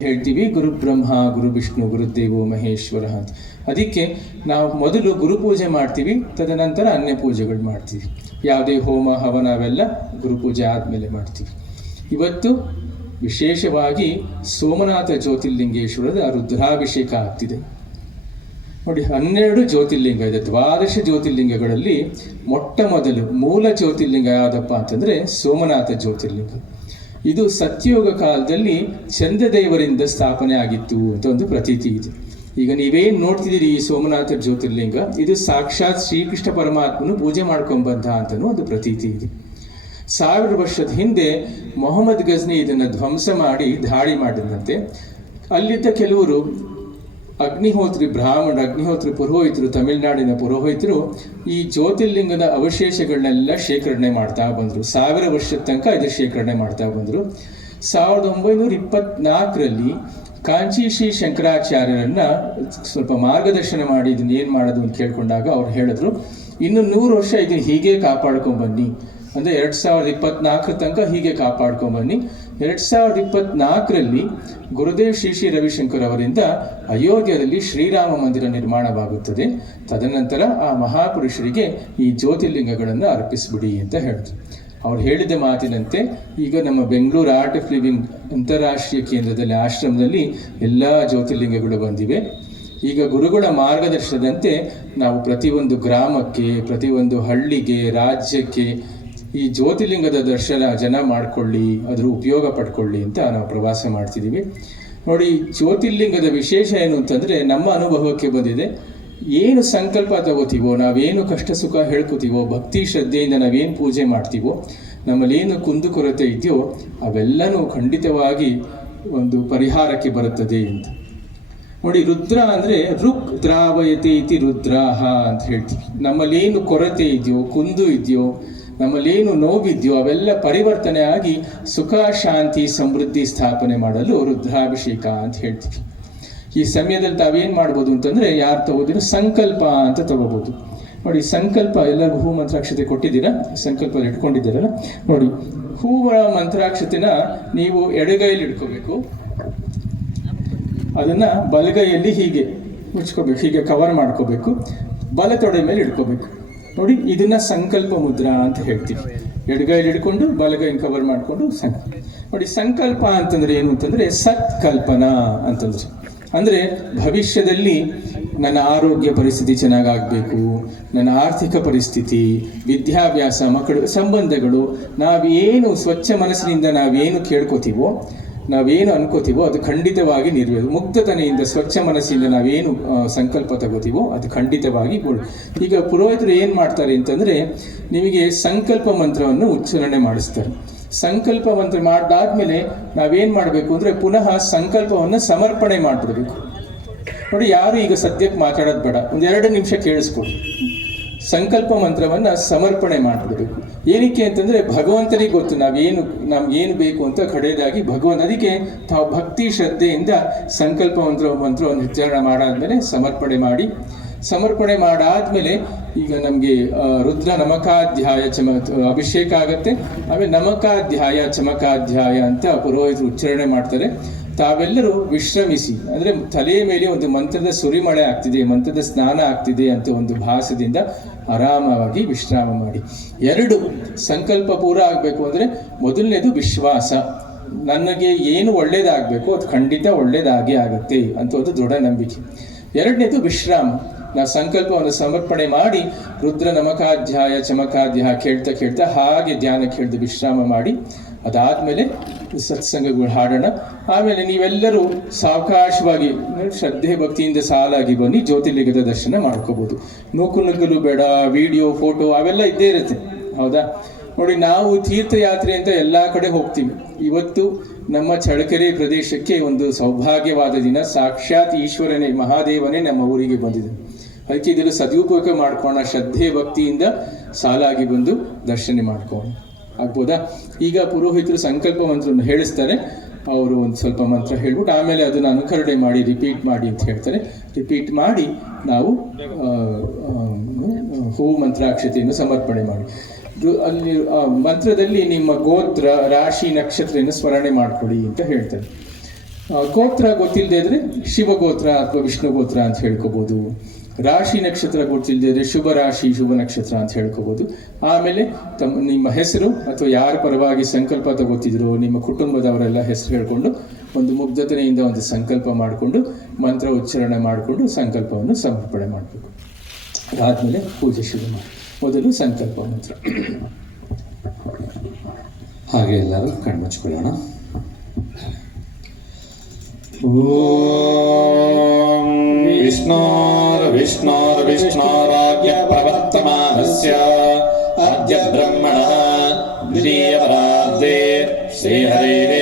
ಹೇಳ್ತೀವಿ ಗುರು ಬ್ರಹ್ಮ ಗುರು ವಿಷ್ಣು ಗುರುದೇವೋ ಮಹೇಶ್ವರ ಅಂತ. ಅದಕ್ಕೆ ನಾವು ಮೊದಲು ಗುರುಪೂಜೆ ಮಾಡ್ತೀವಿ, ತದನಂತರ ಅನ್ಯ ಪೂಜೆಗಳು ಮಾಡ್ತೀವಿ. ಯಾವುದೇ ಹೋಮ ಹವನ ಅವೆಲ್ಲ ಗುರುಪೂಜೆ ಆದಮೇಲೆ ಮಾಡ್ತೀವಿ. ಇವತ್ತು ವಿಶೇಷವಾಗಿ ಸೋಮನಾಥ ಜ್ಯೋತಿರ್ಲಿಂಗೇಶ್ವರದ ರುದ್ರಾಭಿಷೇಕ ಆಗ್ತಿದೆ. ನೋಡಿ, 12 ಜ್ಯೋತಿರ್ಲಿಂಗ ಇದೆ. 12 ಜ್ಯೋತಿರ್ಲಿಂಗಗಳಲ್ಲಿ ಮೊಟ್ಟ ಮೊದಲು ಮೂಲ ಜ್ಯೋತಿರ್ಲಿಂಗ ಯಾವುದಪ್ಪ ಅಂತಂದರೆ ಸೋಮನಾಥ ಜ್ಯೋತಿರ್ಲಿಂಗ. ಇದು ಸತ್ಯಯೋಗ ಕಾಲದಲ್ಲಿ ಚಂದ್ರದೇವರಿಂದ ಸ್ಥಾಪನೆ ಆಗಿತ್ತು ಅಂತ ಒಂದು ಪ್ರತೀತಿ ಇದೆ. ಈಗ ನೀವೇನು ನೋಡ್ತಿದ್ದೀರಿ ಈ ಸೋಮನಾಥ ಜ್ಯೋತಿರ್ಲಿಂಗ, ಇದು ಸಾಕ್ಷಾತ್ ಶ್ರೀಕೃಷ್ಣ ಪರಮಾತ್ಮನು ಪೂಜೆ ಮಾಡ್ಕೊಂಬಂದ ಅಂತಲೂ ಒಂದು ಪ್ರತೀತಿ ಇದೆ. 1000 ವರ್ಷದ ಹಿಂದೆ ಮೊಹಮ್ಮದ್ ಗಜ್ನಿ ಇದನ್ನು ಧ್ವಂಸ ಮಾಡಿ ದಾಳಿ ಮಾಡಿದಂತೆ. ಅಲ್ಲಿದ್ದ ಕೆಲವರು ಅಗ್ನಿಹೋತ್ರಿ ಪುರೋಹಿತರು, ತಮಿಳುನಾಡಿನ ಪುರೋಹಿತರು ಈ ಜ್ಯೋತಿರ್ಲಿಂಗದ ಅವಶೇಷಗಳನ್ನೆಲ್ಲ ಶೇಖರಣೆ ಮಾಡ್ತಾ ಬಂದರು. 1000 ವರ್ಷದ ತನಕ ಇದು ಶೇಖರಣೆ ಮಾಡ್ತಾ ಬಂದರು. 1924ರಲ್ಲಿ ಕಾಂಚಿ ಶ್ರೀ ಶಂಕರಾಚಾರ್ಯರನ್ನ ಸ್ವಲ್ಪ ಮಾರ್ಗದರ್ಶನ ಮಾಡಿ ಇದನ್ನ ಏನು ಮಾಡೋದು ಅಂತ ಕೇಳ್ಕೊಂಡಾಗ ಅವ್ರು ಹೇಳಿದ್ರು, ಇನ್ನು 100 ವರ್ಷ ಇದನ್ನ ಹೀಗೆ ಕಾಪಾಡ್ಕೊಂಡ್ಬನ್ನಿ, ಅಂದರೆ 2024 ತನಕ ಹೀಗೆ ಕಾಪಾಡ್ಕೊಂಡ್ಬನ್ನಿ. 2024ರಲ್ಲಿ ಗುರುದೇವ್ ಶ್ರೀ ರವಿಶಂಕರ್ ಅವರಿಂದ ಅಯೋಧ್ಯೆಯಲ್ಲಿ ಶ್ರೀರಾಮ ಮಂದಿರ ನಿರ್ಮಾಣವಾಗುತ್ತದೆ. ತದನಂತರ ಆ ಮಹಾಪುರುಷರಿಗೆ ಈ ಜ್ಯೋತಿರ್ಲಿಂಗಗಳನ್ನು ಅರ್ಪಿಸ್ಬಿಡಿ ಅಂತ ಹೇಳಿದ್ರು. ಅವ್ರು ಹೇಳಿದ ಮಾತಿನಂತೆ ಈಗ ನಮ್ಮ ಬೆಂಗಳೂರು ಆರ್ಟ್ ಆಫ್ ಲಿವಿಂಗ್ ಅಂತಾರಾಷ್ಟ್ರೀಯ ಕೇಂದ್ರದಲ್ಲಿ ಆಶ್ರಮದಲ್ಲಿ ಎಲ್ಲ ಜ್ಯೋತಿರ್ಲಿಂಗಗಳು ಬಂದಿವೆ. ಈಗ ಗುರುಗಳ ಮಾರ್ಗದರ್ಶನದಂತೆ ನಾವು ಪ್ರತಿಯೊಂದು ಗ್ರಾಮಕ್ಕೆ, ಪ್ರತಿಯೊಂದು ಹಳ್ಳಿಗೆ, ರಾಜ್ಯಕ್ಕೆ ಈ ಜ್ಯೋತಿರ್ಲಿಂಗದ ದರ್ಶನ ಜನ ಮಾಡಿಕೊಳ್ಳಿ, ಅದರ ಉಪಯೋಗ ಪಡ್ಕೊಳ್ಳಿ ಅಂತ ನಾವು ಪ್ರವಾಸ ಮಾಡ್ತಿದ್ದೀವಿ. ನೋಡಿ, ಜ್ಯೋತಿರ್ಲಿಂಗದ ವಿಶೇಷ ಏನು ಅಂತಂದರೆ ನಮ್ಮ ಅನುಭವಕ್ಕೆ ಬಂದಿದೆ. ಏನು ಸಂಕಲ್ಪ ತಗೋತೀವೋ, ನಾವೇನು ಕಷ್ಟ ಸುಖ ಹೇಳ್ಕೊತೀವೋ, ಭಕ್ತಿ ಶ್ರದ್ಧೆಯಿಂದ ನಾವೇನು ಪೂಜೆ ಮಾಡ್ತೀವೋ, ನಮ್ಮಲ್ಲೇನು ಕುಂದುಕೊರತೆ ಇದೆಯೋ ಅವೆಲ್ಲನೂ ಖಂಡಿತವಾಗಿ ಒಂದು ಪರಿಹಾರಕ್ಕೆ ಬರುತ್ತದೆ ಅಂತ. ನೋಡಿ, ರುದ್ರ ಅಂದರೆ ರುಕ್ ದ್ರಾವಯತೆ ಇತಿ ರುದ್ರಾಹ ಅಂತ ಹೇಳ್ತೀವಿ. ನಮ್ಮಲ್ಲೇನು ಕೊರತೆ ಇದೆಯೋ, ಕುಂದು ಇದೆಯೋ, ನಮ್ಮಲ್ಲೇನು ನೋವಿದೆಯೋ ಅವೆಲ್ಲ ಪರಿವರ್ತನೆ ಆಗಿ ಸುಖ, ಶಾಂತಿ, ಸಮೃದ್ಧಿ ಸ್ಥಾಪನೆ ಮಾಡಲು ರುದ್ರಾಭಿಷೇಕ ಅಂತ ಹೇಳ್ತೀವಿ. ಈ ಸಮಯದಲ್ಲಿ ತಾವೇನು ಮಾಡ್ಬೋದು ಅಂತಂದರೆ, ಯಾರು ತಗೋದಿರೋ ಸಂಕಲ್ಪ ಅಂತ ತಗೋಬೋದು. ನೋಡಿ, ಸಂಕಲ್ಪ ಎಲ್ಲರಿಗೂ ಹೂ ಮಂತ್ರಾಕ್ಷತೆ ಕೊಟ್ಟಿದ್ದೀರಾ, ಸಂಕಲ್ಪ ಇಟ್ಕೊಂಡಿದ್ದೀರಲ್ಲ. ನೋಡಿ, ಹೂವ ಮಂತ್ರಾಕ್ಷತೆನ ನೀವು ಎಡಗೈಯಲ್ಲಿ ಇಟ್ಕೋಬೇಕು, ಅದನ್ನು ಬಲಗೈಯಲ್ಲಿ ಹೀಗೆ ಮುಚ್ಕೋಬೇಕು, ಹೀಗೆ ಕವರ್ ಮಾಡ್ಕೋಬೇಕು, ಬಲ ತೊಡೆ ಮೇಲೆ ಇಟ್ಕೋಬೇಕು. ನೋಡಿ, ಇದನ್ನ ಸಂಕಲ್ಪ ಮುದ್ರಾ ಅಂತ ಹೇಳ್ತೀವಿ. ಎಡಗೈಲಿ ಹಿಡ್ಕೊಂಡು ಬಲಗೈನ ಕವರ್ ಮಾಡಿಕೊಂಡು ನೋಡಿ, ಸಂಕಲ್ಪ ಅಂತಂದ್ರೆ ಏನು ಅಂತಂದ್ರೆ ಸತ್ಕಲ್ಪನಾ ಅಂತಂದ್ರೆ, ಅಂದರೆ ಭವಿಷ್ಯದಲ್ಲಿ ನನ್ನ ಆರೋಗ್ಯ ಪರಿಸ್ಥಿತಿ ಚೆನ್ನಾಗಾಗಬೇಕು, ನನ್ನ ಆರ್ಥಿಕ ಪರಿಸ್ಥಿತಿ, ವಿದ್ಯಾಭ್ಯಾಸ, ಮಕ್ಕಳು, ಸಂಬಂಧಗಳು, ನಾವೇನು ಸ್ವಚ್ಛ ಮನಸ್ಸಿನಿಂದ ನಾವೇನು ಕೇಳ್ಕೊತೀವೋ, ನಾವೇನು ಅನ್ಕೋತೀವೋ ಅದು ಖಂಡಿತವಾಗಿ ನಿರ್ವೇದು. ಮುಕ್ತತನೆಯಿಂದ ಸ್ವಚ್ಛ ಮನಸ್ಸಿಂದ ನಾವೇನು ಸಂಕಲ್ಪ ತಗೋತೀವೋ ಅದು ಖಂಡಿತವಾಗಿ ಈಗ ಪುರೋಹಿತರು ಏನು ಮಾಡ್ತಾರೆ ಅಂತಂದರೆ, ನಿಮಗೆ ಸಂಕಲ್ಪ ಮಂತ್ರವನ್ನು ಉಚ್ಚಾರಣೆ ಮಾಡಿಸ್ತಾರೆ. ಸಂಕಲ್ಪ ಮಂತ್ರ ಮಾಡಾದ್ಮೇಲೆ ನಾವೇನು ಮಾಡಬೇಕು ಅಂದರೆ ಪುನಃ ಸಂಕಲ್ಪವನ್ನು ಸಮರ್ಪಣೆ ಮಾಡಿಬಿಡ್ಬೇಕು. ನೋಡಿ, ಯಾರು ಈಗ ಸದ್ಯಕ್ಕೆ ಮಾತಾಡೋದು ಬೇಡ, 1-2 ನಿಮಿಷ ಕೇಳಿಸ್ಕೊಡಿ. ಸಂಕಲ್ಪ ಮಂತ್ರವನ್ನು ಸಮರ್ಪಣೆ ಮಾಡಿಬಿಡ್ಬೇಕು. ಏನಕ್ಕೆ ಅಂತಂದರೆ ಭಗವಂತನಿಗೆ ಗೊತ್ತು ನಮ್ಗೇನು ಬೇಕು ಅಂತ. ಕಡೆಯದಾಗಿ ಅದಕ್ಕೆ ತಾವು ಭಕ್ತಿ ಶ್ರದ್ಧೆಯಿಂದ ಸಂಕಲ್ಪ ಮಂತ್ರವನ್ನು ಉಚ್ಚಾರಣೆ ಮಾಡಾದ್ಮೇಲೆ ಸಮರ್ಪಣೆ ಮಾಡಾದ್ಮೇಲೆ ಈಗ ನಮಗೆ ರುದ್ರ ನಮಕಾಧ್ಯಾಯ ಅಭಿಷೇಕ ಆಗುತ್ತೆ. ಆಮೇಲೆ ನಮಕಾಧ್ಯಾಯ ಚಮಕಾಧ್ಯಾಯ ಅಂತ ಪುರೋಹಿತರು ಉಚ್ಚಾರಣೆ ಮಾಡ್ತಾರೆ. ತಾವೆಲ್ಲರೂ ವಿಶ್ರಮಿಸಿ, ಅಂದರೆ ತಲೆಯ ಮೇಲೆ ಒಂದು ಮಂತ್ರದ ಸುರಿಮಳೆ ಆಗ್ತಿದೆ, ಮಂತ್ರದ ಸ್ನಾನ ಆಗ್ತಿದೆ ಅಂತ ಒಂದು ಭಾಸದಿಂದ ಆರಾಮವಾಗಿ ವಿಶ್ರಾಮ ಮಾಡಿ. 2 ಸಂಕಲ್ಪ ಪೂರ ಆಗಬೇಕು ಅಂದರೆ, ಮೊದಲನೇದು ವಿಶ್ವಾಸ, ನನಗೆ ಏನು ಒಳ್ಳೇದಾಗಬೇಕು ಅದು ಖಂಡಿತ ಒಳ್ಳೇದಾಗೇ ಆಗುತ್ತೆ ಅಂತ ಒಂದು ದೃಢ ನಂಬಿಕೆ. 2ನೇದು ವಿಶ್ರಾಮ, ನಾವು ಸಂಕಲ್ಪವನ್ನು ಸಮರ್ಪಣೆ ಮಾಡಿ ರುದ್ರ ನಮಕಾಧ್ಯಾಯ ಚಮಕಾಧ್ಯಾಯ ಕೇಳ್ತಾ ಹಾಗೆ ಧ್ಯಾನಕ್ಕೆ ಹಿಡಿದು ವಿಶ್ರಾಮ ಮಾಡಿ, ಅದಾದಮೇಲೆ ಸತ್ಸಂಗಗಳು ಹಾಡೋಣ. ಆಮೇಲೆ ನೀವೆಲ್ಲರೂ ಸಾವಕಾಶವಾಗಿ ಶ್ರದ್ಧೆ ಭಕ್ತಿಯಿಂದ ಸಾಲಾಗಿ ಬನ್ನಿ, ಜ್ಯೋತಿರ್ಲಿಂಗದ ದರ್ಶನ ಮಾಡ್ಕೋಬೋದು. ನೂಕುನುಗ್ಗಲು ಬೇಡ, ವಿಡಿಯೋ ಫೋಟೋ ಅವೆಲ್ಲ ಇದ್ದೇ ಇರುತ್ತೆ, ಹೌದಾ? ನೋಡಿ, ನಾವು ತೀರ್ಥಯಾತ್ರೆ ಅಂತ ಎಲ್ಲ ಕಡೆ ಹೋಗ್ತೀವಿ. ಇವತ್ತು ನಮ್ಮ ಚಳ್ಳಕೆರೆ ಪ್ರದೇಶಕ್ಕೆ ಒಂದು ಸೌಭಾಗ್ಯವಾದ ದಿನ. ಸಾಕ್ಷಾತ್ ಈಶ್ವರನೇ, ಮಹಾದೇವನೇ ನಮ್ಮ ಊರಿಗೆ ಬಂದಿದೆ. ಅದಕ್ಕೆ ಇದನ್ನು ಸದುಪಯೋಗ ಮಾಡ್ಕೋಣ, ಶ್ರದ್ಧೆ ಭಕ್ತಿಯಿಂದ ಸಾಲಾಗಿ ಬಂದು ದರ್ಶನ ಮಾಡ್ಕೋಣ, ಆಗ್ಬೋದಾ? ಈಗ ಪುರೋಹಿತರು ಸಂಕಲ್ಪ ಮಂತ್ರವನ್ನು ಹೇಳಿಸ್ತಾರೆ. ಅವರು ಒಂದು ಸ್ವಲ್ಪ ಮಂತ್ರ ಹೇಳ್ಬಿಟ್ಟು ಆಮೇಲೆ ಅದನ್ನು ಅನುಕರಣೆ ಮಾಡಿ ರಿಪೀಟ್ ಮಾಡಿ ಅಂತ ಹೇಳ್ತಾರೆ. ರಿಪೀಟ್ ಮಾಡಿ ನಾವು ಹೂ ಮಂತ್ರಾಕ್ಷತೆಯನ್ನು ಸಮರ್ಪಣೆ ಮಾಡಿ. ಅಲ್ಲಿ ಮಂತ್ರದಲ್ಲಿ ನಿಮ್ಮ ಗೋತ್ರ, ರಾಶಿ, ನಕ್ಷತ್ರವನ್ನು ಸ್ಮರಣೆ ಮಾಡ್ಕೊಳ್ಳಿ ಅಂತ ಹೇಳ್ತಾರೆ. ಗೋತ್ರ ಗೊತ್ತಿಲ್ಲದೆ ಇದ್ರೆ ಶಿವಗೋತ್ರ ಅಥವಾ ವಿಷ್ಣು ಗೋತ್ರ ಅಂತ ಹೇಳ್ಕೋಬೋದು. ರಾಶಿ ನಕ್ಷತ್ರ ಗೊತ್ತಿಲ್ಲದೆ ಇದ್ರೆ ಶುಭ ರಾಶಿ ಶುಭ ನಕ್ಷತ್ರ ಅಂತ ಹೇಳ್ಕೋಬೋದು. ಆಮೇಲೆ ನಿಮ್ಮ ಹೆಸರು ಅಥವಾ ಯಾರ ಪರವಾಗಿ ಸಂಕಲ್ಪ ತಗೋತಿದ್ರು ನಿಮ್ಮ ಕುಟುಂಬದವರೆಲ್ಲ ಹೆಸರು ಹೇಳ್ಕೊಂಡು ಒಂದು ಮುಗ್ಧತೆಯಿಂದ ಒಂದು ಸಂಕಲ್ಪ ಮಾಡಿಕೊಂಡು ಮಂತ್ರ ಉಚ್ಚಾರಣೆ ಮಾಡಿಕೊಂಡು ಸಂಕಲ್ಪವನ್ನು ಸಮರ್ಪಣೆ ಮಾಡಬೇಕು. ಅದಾದಮೇಲೆ ಪೂಜೆ ಶುರು ಮಾಡಿ. ಮೊದಲು ಸಂಕಲ್ಪ ಮಂತ್ರ. ಹಾಗೆ ಎಲ್ಲರೂ ಕಣ್ಮುಚ್ಕೊಳ್ಳೋಣ. ಓಂ ವಿಷ್ಣೋರ್ವಿಷ್ಣೋರ್ವಿಷ್ಣೋರಾಜ್ಞ ಪ್ರವರ್ತಮಾನಸ್ಯ ಆದ್ಯ ಬ್ರಹ್ಮಣಃ ದ್ವಿತೀಯವರಾಬ್ಧೇ ಶ್ರೀಹರೇಃ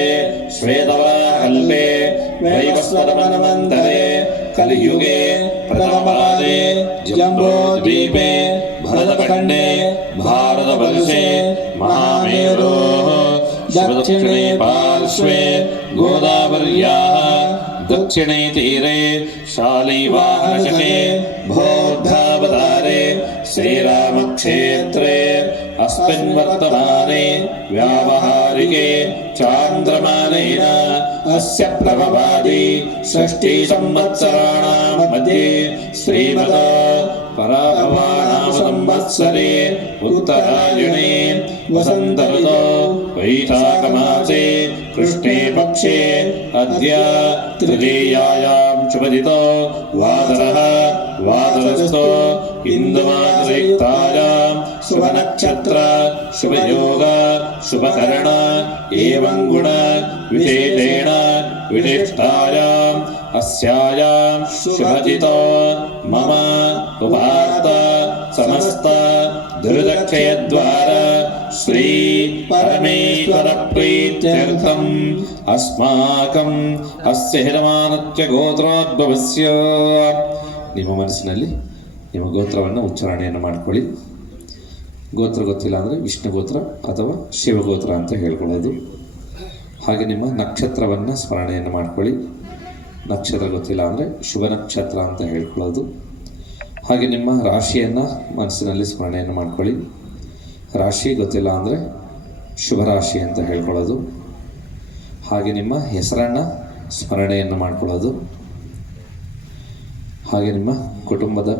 ಶ್ವೇತವರಾಹಕಲ್ಪೇ ವೈವಸ್ವತಮನ್ವಂತರೆ ಕಲಿಯುಗೆ ಪ್ರಥಮಪಾದೆ ಜಂಬೋದ್ವೀಪೆ ಭರತಖಂಡೇ ಭಾರತವರ್ಷೇ ಮಹಾಮೇರೋಃ दक्षिणे पार्श्वे गोदावर्याः दक्षिणे तीरे शालीवाहनशके बौद्धावतारे श्रीरामक्षेत्रे अस्मिन् वर्तमाने व्यावहारिके चान्द्रमानेन अस्य प्रभवादि षष्टिसंवत्सराणां मध्ये श्रीमद पराभवानां संवत्सरे उत्तरायणे वसन्त ऋतौ वैशाखमासे कृष्णे पक्षे अद्य तृतीयायां शुभदितो वासरः वासरस्थो इन्दुमासयुक्तायां शुभनक्षत्र शुभयोग शुभकरण एवं गुण विशेषेण विशिष्टायाम् अस्यायां शुभदितो मम उपात्त समस्त दुर्दक्षयद्वारा श्री परमेश्वर प्रीत्यर्थम् अस्माकम् अस्य हिरमानस्य ಗೋತ್ರೋದ್ಭವಸ್ಯ. ನಿಮ್ಮ ಮನಸ್ಸಿನಲ್ಲಿ ನಿಮ್ಮ ಗೋತ್ರವನ್ನು ಉಚ್ಚಾರಣೆಯನ್ನು ಮಾಡಿಕೊಳ್ಳಿ. ಗೋತ್ರ ಗೊತ್ತಿಲ್ಲ ಅಂದರೆ ವಿಷ್ಣು ಗೋತ್ರ ಅಥವಾ ಶಿವಗೋತ್ರ ಅಂತ ಹೇಳ್ಕೊಳ್ಳೋದು. ಹಾಗೆ ನಿಮ್ಮ ನಕ್ಷತ್ರವನ್ನು ಸ್ಮರಣೆಯನ್ನು ಮಾಡ್ಕೊಳ್ಳಿ. ನಕ್ಷತ್ರ ಗೊತ್ತಿಲ್ಲ ಅಂದರೆ ಶುಭ ನಕ್ಷತ್ರ ಅಂತ ಹೇಳ್ಕೊಳ್ಳೋದು. ಹಾಗೆ ನಿಮ್ಮ ರಾಶಿಯನ್ನು ಮನಸ್ಸಿನಲ್ಲಿ ಸ್ಮರಣೆಯನ್ನು ಮಾಡ್ಕೊಳ್ಳಿ. ರಾಶಿ ಗೊತ್ತಿಲ್ಲ ಅಂದರೆ ಶುಭ ರಾಶಿ ಅಂತ ಹೇಳ್ಕೊಳ್ಳೋದು. ಹಾಗೆ ನಿಮ್ಮ ಹೆಸರನ್ನು ಸ್ಮರಣೆಯನ್ನು ಮಾಡ್ಕೊಳ್ಳೋದು. ಹಾಗೆ ನಿಮ್ಮ ಕುಟುಂಬದ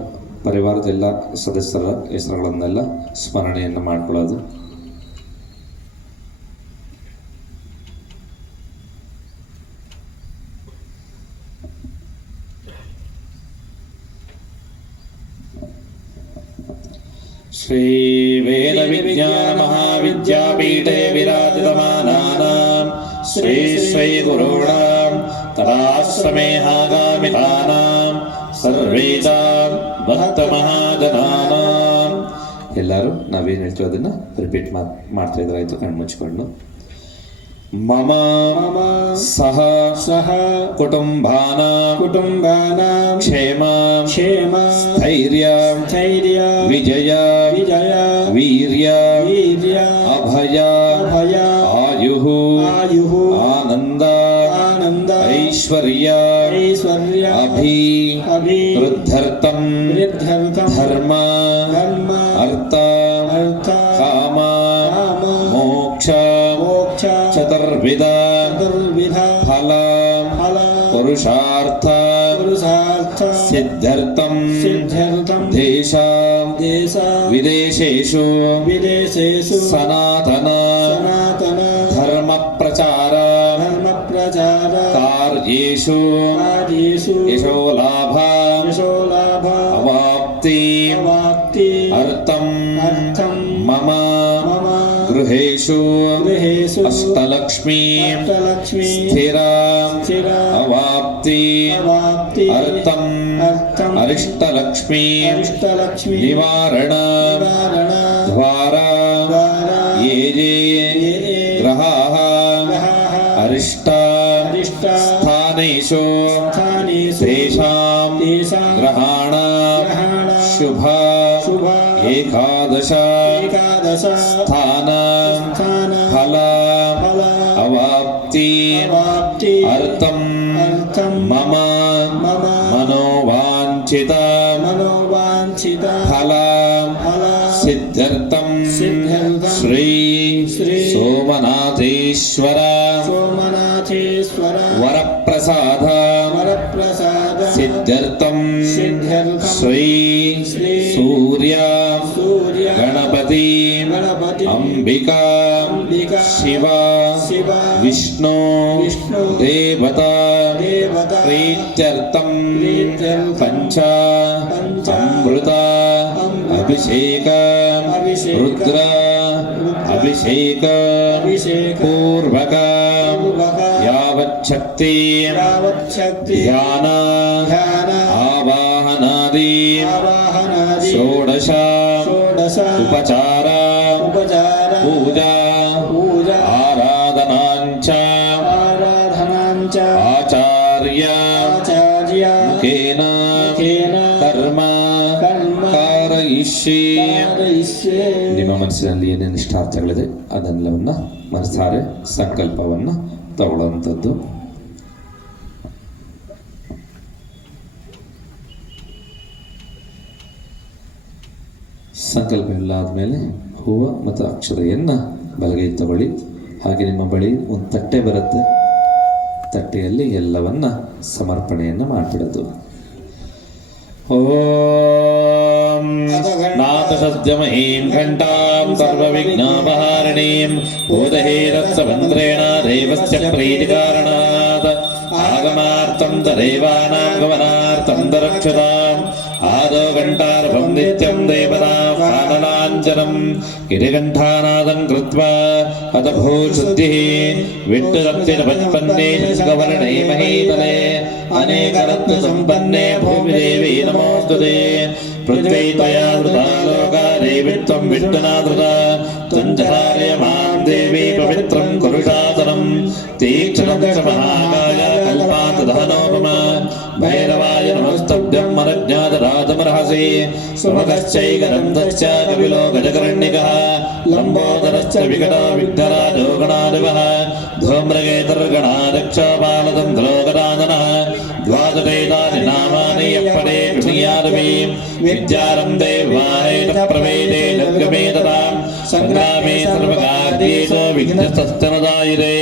ಪರಿವಾರದ ಎಲ್ಲ ಸದಸ್ಯರ ಹೆಸರುಗಳನ್ನೆಲ್ಲ ಸ್ಮರಣೆಯನ್ನು ಮಾಡ್ಕೊಳ್ಳೋದು. ಶ್ರೀ ವೇದ ವಿಜ್ಞಾನ ಮಹಾವಿದ್ಯಾಪೀಠೆ ವಿರಾಜಿತಮಾನಾನಾಂ ಶ್ರೀ ಶ್ರೀ ಗುರುಣಾಂ ತದಾಶ್ರಮೇ ಆಗಾಮಿತಾನಾಂ ಸರ್ವೇಷಾಂ ಭಕ್ತ ಮಹಾಜನಾನಾಂ. ಎಲ್ಲರೂ ನಾವೇನು ಹೇಳ್ತೀವಿ ಅದನ್ನು ರಿಪೀಟ್ ಮಾಡ್ತಾ ಇದ್ರೆ ಆಯಿತು, ಕಣ್ಣು ಮುಚ್ಕೊಂಡು. ಮಮ ಸಹ ಕುಟುಂಬಾನಾಂ ಕ್ಷೇಮ ಸ್ಥೈರ್ಯ ವಿಜಯ ವೀರ್ಯ ಅಭಯ ಆಯು ಆನಂದ ಐಶ್ವರ್ಯ ವೃದ್ಧರ್ಥಂ ಧರ್ಮ ಅರ್ಥ ಕಾಮ ಮೋಕ್ಷ ಚತುರ್ವಿಧ ಫಲ ಪುರುಷಾರ್ಥ ಸಿದ್ಧಾರ್ಥಂ ದೇಶಾಂ ವಿದೇಶೇಷು ಸನಾತನ ಧರ್ಮ ಪ್ರಚಾರ ಕಾರ್ಯೇಷು ಯಶೋ ಲಾಭ ಅವಾಪ್ತಿ ಅರ್ಥಂ ಮಮ ಗೃಹೇಷು ಅಷ್ಟಲಕ್ಷ್ಮೀ ಸ್ಥಿರ ಅವಾಪ್ತಿ ಅರ್ಥಂ ಅರಿಷ್ಟಲಕ್ಷ್ಮೀ ನಿವಾರಣ ದ್ವಾರ ಯೇ ಗ್ರಹಾಃ ಅರಿಷ್ಟ ಸ್ಥಾನೇಷು ತೇಷಾಂ ಗ್ರಹಾಣ ಶುಭ ಏಕಾದಶ ಸ್ಥಾನ ಫಲ ಅವಾಪ್ತಿ ಅರ್ಥಂ ಮಮ ಮನೋವಾಂಛಿತ ಫಲ ಸಿದ್ಧಾರ್ಥಂ ಶ್ರೀ ಸೋಮನಾಥೇಶ್ವರ ವರಪ್ರಸಾದ वरप्रसाद सिद्ध्यर्थं श्री सूर्य गणपति अंबिका शिव विष्णु देवता प्रीत्यर्थं पंच अमृत अभिषेक रुद्र अभिषेक पूर्वक यावच्छक्ति ध्यान आवाहनादि षोडश उपचार पूजा आराधनांच आचार्य मुखेन कर्म कारयिष्ये. ನಿಮ್ಮ ಮನಸ್ಸಿನಲ್ಲಿ ಏನೇನು ಇಷ್ಟಾರ್ಥಗಳಿದೆ ಅದೆಲ್ಲವನ್ನ ಮನಸಾರೆ ಸಂಕಲ್ಪವನ್ನ ತಗೊಳ್ಳುವಂಥದ್ದು. ಸಂಕಲ್ಪ ಎಲ್ಲ ಆದಮೇಲೆ ಹೂವು ಮತ್ತು ಅಕ್ಷತೆಯನ್ನು ಬಲಗೈ ತಗೊಳ್ಳಿ. ಹಾಗೆ ನಿಮ್ಮ ಬಳಿ ಒಂದು ತಟ್ಟೆ ಬರುತ್ತೆ, ತಟ್ಟೆಯಲ್ಲಿ ಎಲ್ಲವನ್ನ ಸಮರ್ಪಣೆಯನ್ನು ಮಾಡಿಬಿಡೋದು. ಓಂ ನಾಥಸದ್ಯಮಹೀಂ ಘಂಟಾಂ ಸರ್ವವಿಘ್ನಾಪಹಾರಿಣೀಂ ಬೋಧಹೇರತ್ಸಮಂತ್ರೇಣ ದೇವಸ್ಯ ಪ್ರೀತಿಕಾರಣಾತ್ ಆಗಮಾರ್ಥಂ ದೇವಾನಾಂ ಗಮನಾರ್ಥಂ ರಕ್ಷತಾಂ ಆದೋ ಘಂಟಾರಭಂ ನಿತ್ಯಂ ದೇವತಾಂ ಕಾನಲಾಂಜನಂ ಗಿರಿಘಂಟಾನಾದಂ ಕೃತ್ವಾ ಅತ ಭೂಶುದ್ಧಿಃ ವಿಟ್ಟುರಕ್ತಿನ ಪಚ್ಪನ್ನೇ ಶುಷ್ಕವರ್ಣೇ ಮಹೀತಲೆ ಅನೇಕರತ್ನ ಸಂಪನ್ನೇ ಭೂಮಿದೇವಿ ನಮೋಸ್ತುತೆ. ಪೃಥ್ವೀ ತ್ವಯಾ ಧೃತಾ ಲೋಕಾ ದೇವಿ ತ್ವಂ ವಿಷ್ಣುನಾಧೃತ ತ್ವಂಚಾರ್ಯ ಮಾಂ ದೇವಿ ಪವಿತ್ರಂ ಕುರು ಶಾಸನಂ ತೀಕ್ಷ್ಣಂ ಚ ಮಹಾಕಾಯ ಕಲ್ಪಾಂತದಹನೋಪಮ ಭೈರವಾಯ ನಮಸ್ತಭ್ಯಂ ಅನಜ್ಞಾತರಾತಮರ್ಹಸಿ ಸುಮಕಶ್ಚೈಕರಂಧಶ್ಚ ಕಪಿಲೋ ಗಜಕರ್ಣಿಕಃ ಲಂಬೋದರಶ್ಚ ವಿಕಟೋ ವಿಘ್ನರಾಜೋ ಗಣಾಧಿಪಃ ಧೂಮ್ರಗೇತರ್ಗಣಾಧ್ಯಕ್ಷಪಾಲದಂ ಧ್ರೋಗದಾನನಃ ದ್ವಾದಶೈತಾನಿ ನಾಮಾನಿ ಯಪ್ಪಡೆ ಕೃಣಿಯಾದಮಿ ವಿದ್ಯಾರಂಭೆ ವಾಹೇನ ಪ್ರವೇದೇ ಲಗ್ಗಮೇತರಾಂ ಸಂಗ್ರಾಮೇ ಸರ್ವಕಾರ್ಯೇಷು ವಿಘ್ನಸ್ತಸ್ತನದಾಯಿರೇ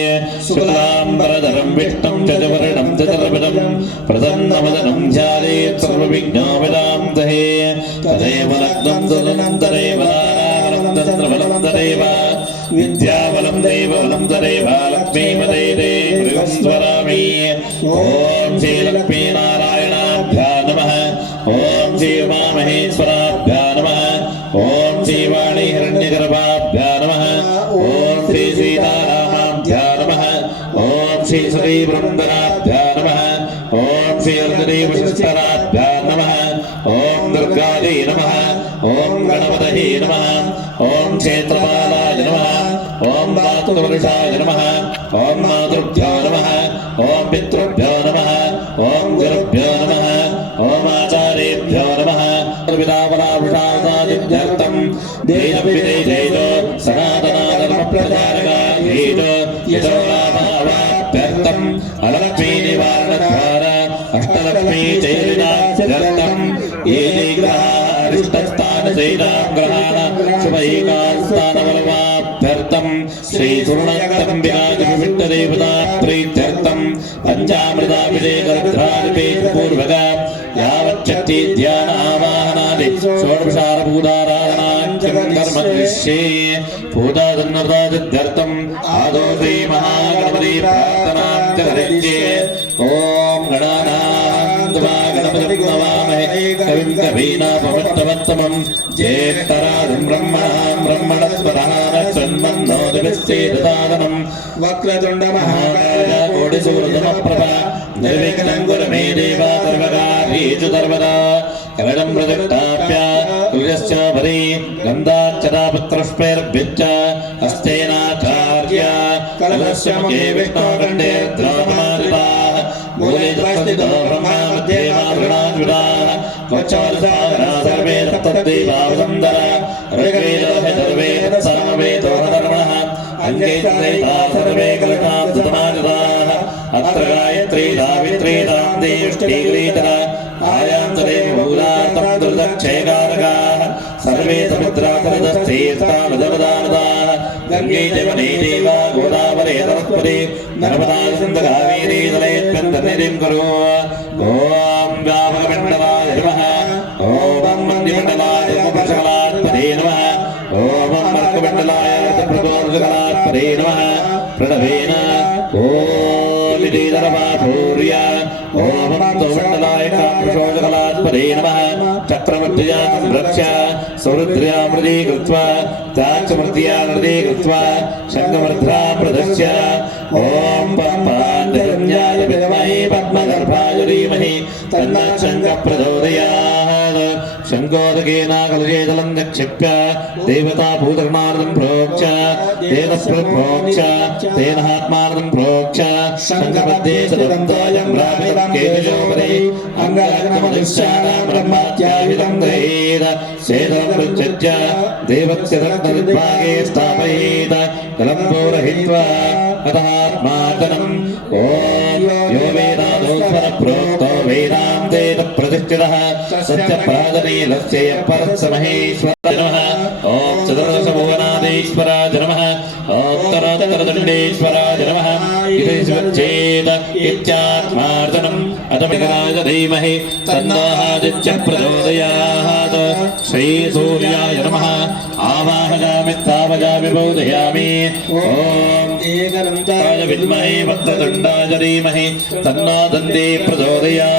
ಶುಕ್ಲಾಂಬರಧರಂ ವಿಷ್ಣುಂ ಚತುರ್ವರ್ಣಂ ಚತುರ್ಭುಜಂ ಪ್ರಸನ್ನವದನಂ ಧ್ಯಾಯೇತ್ ಸರ್ವವಿಘ್ನೋಪಶಾಂತಯೇ ದಹೇ ತದೇವ ಲಗ್ನಂ ತದನಂ ತದೇವ ನಾರಾಯಣಂ ಚಂದ್ರಬಲಂ ತದೇವ ವಿದ್ಯಾಬಲಂ ದೇವಬಲಂ ತದೇವ ಲಕ್ಷ್ಮೀಪದೇ ಗೃಹಂ ಸ್ವರಾಮಿ. ಓಂ ಶ್ರೀ ಲಕ್ಷ್ಮೀನಾರಾಯಣಾಭ್ಯಾ ನಮಃ. ಓಂ ಶ್ರೀ ಉಮಾಮಹೇಶ್ವರಾಭ್ಯಾ ನಮಃ. ಓಂ ಶ್ರೀ ವಾಣಿ ಹಿರಣ್ಯಗರ್ಭಾಭ್ಯಾ ನಮಃ. ಓಂ ಶ್ರೀ ಸೀತಾರಾಮಾಭ್ಯಾ ನಮಃ. ಓಂ ಶ್ರೀ ಶ್ರೀ ಬೃಂದನಾಭ್ಯಾ ನಮಃ. ಓಂ ಶ್ರೀ ಅರ್ಜುನೇ ವಶಿಷ್ಠರಾಭ್ಯಾ ನಮಃ. ಓಂ ದುರ್ಗಾದೇ ನಮಃ. ಓಂ ಗಣಪತಯೇ ನಮಃ. ಓಂ ಕ್ಷೇತ್ರಪಾಲಾಯ ನಮಃ. ಓಂ ಮಾತೃವರ್ಷಾಯ ನಮಃ. ಓಂ ಮಾತೃಭ್ಯೋ ನಮಃ. ಓಂ ಪಿತೃಭ್ಯೋ ನಮಃ. ಓಂ ಗುರುಭ್ಯೋ ನಮಃ. ಓಂ ಆಚಾರ್ಯೇಭ್ಯೋ ನಮಃ. ವಿಧಾವರಾವೃಷಾದಿತ್ಯರ್ಥಂ ದೇಶವಿದೇಶೇಷು ಸನಾತನಧರ್ಮಪ್ರಚಾರಕಾರ್ಯೇಷು ಯಶೋ ಲಾಭಾವಾಪ್ಯರ್ಥಂ ಅಲಕ್ಷ್ಮೀ ನಿವಾರಣದ್ವಾರ ಅಷ್ಟಲಕ್ಷ್ಮೀ ಚೈರಿನಾರ್ಥಂ ಏನೇ ಗ್ರಹ ಅರಿಷ್ಟಸ್ಥಾನ ಚೈನಾಂ ಗ್ರಹಾಣ ಶುಭ ಏಕಾಸ್ಥಾನವಲವಾಭ್ಯರ್ಥಂ ಶ್ರೀ ಸುರುಣತ್ತಂಬಿನಾಗವಿಟ್ಟದೇವತಾ ಪ್ರೀತ್ಯರ್ಥಂ ಪಂಚಾಮೃತಾಭಿಷೇಕರುದ್ರಾಭಿಷೇಕ ಪೂರ್ವಕ ಯಾವಚ್ಛಕ್ತಿ ಧ್ಯಾನ ಆವಾಹನಾದಿ ಷೋಡಶಾರಭೂತಾರಾಧನಾಂಚಂ ಕರ್ಮ ಕರಿಷ್ಯೇ. ಭೂತಾದನ್ನರ್ದಾದಿತ್ಯರ್ಥಂ ಆದೋ ಶ್ರೀ ಮಹಾಗಣಪತಿ ಪ್ರಾರ್ಥನಾಂ ಚ ಕರಿಷ್ಯೇ. ಓಂ ಗಣಾನಾನ್ವಾ ಗಣಪತಿಂ ನಮಾಮಹೇ ಕವಿಂ ಕವೀನಾಪಮಷ್ಟಮತ್ತಮಂ ಜ್ಯೇಷ್ಠರಾಜಂ ಬ್ರಹ್ಮಣಾಂ ಬ್ರಹ್ಮಣಸ್ಪದಃ ಸನ್ಮನ್ನೋ ದಿವಸ್ಯೇದಸಾದನಂ ವಕ್ರತುಂಡ ಮಹಾಕಾಯ ಕೋಟಿಸೂರ್ಯಸಮಪ್ರಭ ನಿರ್ವಿಘ್ನಂ ಕುರು ಮೇ ದೇವ ಸರ್ವಕಾರ್ಯೇಷು ಸರ್ವದಾ. ಕರಡಂ ಪ್ರದಕ್ಷಿಣಾಭ್ಯ ತುಲ್ಯಶ್ಚ ಪರಿ ಗಂಧಾಕ್ಷರಾಪತ್ರಪುಷ್ಪೈರ್ಭ್ಯಶ್ಚ ಹಸ್ತೇನಾಚಾರ್ಯ ಕಲಶಸ್ಯ ಮುಖೇ ವಿಷ್ಣೋಖಂಡೇ ರುದ್ರಾಪಮಾದಿತಾಃ ಮೂಲೆ ದುಃಖಸ್ಥಿತೋ ಬ್ರಹ್ಮ ಮಧ್ಯೆ ಮಾತೃಣಾದ್ವಿತಾಃ ತ್ವಚ್ಛವರಸಾಗರಾ ಸರ್ವೇ ಸಪ್ತದೇವಾವಸಂಧರ ಋಗ್ವೇದೋ ಯಜುರ್ವೇದಃ ಸಾಮವೇದೋ ಧರ್ಮಃ ಅಂಗೇ ಚೈತಾ ಸರ್ವೇ ಕಲಶಾಂ ಸುತಮಾದಿತಾಃ ಅತ್ರ ಗಾಯತ್ರಿ ಸಾವಿತ್ರಿ ತಾಂ ದೇವಷ್ಟಿ ಗ್ರೀತಃ ಆಯಾಂ ತದೇವ ಭೂತಾರ್ಥಂ ದುರ್ದಕ್ಷೇಕಾರಕಾಃ ಸರ್ವೇ गंगे जमने देवा गोदावरी सरस्वती नर्मदा सिंधु कावेरी जलेभ्यन्तर्निधिं कुरु ओम व्यापकमण्डलाय नमः ओम मन्दिमण्डलाय उपशकलात्पदे नमः ओम मर्कमण्डलाय प्रबोधकलात्पदे नमः प्रणवेन ओम निधीधरमाधुर्य ओम तोमण्डलाय कामशोधकलात्पदे नमः चक्रवर्त्या संरक्ष सौरुद्र्या मृदे कृत्वा ताचमृत्या मृदे कृत्वा शङ्खवर्ध्रा प्रदश्य ओम पद्माय विद्महे पद्मगर्भाय धीमहि तन्नः शङ्खः प्रचोदयात् शङ्खोदकेन कलशे जलं निक्षिप्य देवता भूतगणार्दं प्रोक्ष तेन प्रोक्ष तेन आत्मार्दं प्रोक्ष शङ्खमध्ये सदन्तायं प्रापितं केतयोपरि अङ्गलग्नमनुष्याणां ब्रह्मात्यायुधं गृहीत शेदं पृच्छ्य देवस्य रत्नविद्भागे स्थापयेत् कलम्बोरहित्वा अतः आत्मार्दनम् ॐ यो वेदादो स्वरप्रोक्तो वेदान्तेन प्रतिष्ठितः सत्यपादनीलस्य परस्य महेश्वराय नमः ॐ चतुर्दशभुवनाधीश्वराय नमः उत्तरोत्तरदण्डेश्वराय नमः इति चेत् इत्यात्मार्दनम् अतमिकराय धीमहि तन्नोऽदित्य प्रचोदयात् श्रीसूर्याय नमः आवाहयामि तावयामि बोधयामि ॐ एकदन्ताय विद्महे वक्रतुण्डाय धीमहि तन्नो दन्ती प्रचोदयात्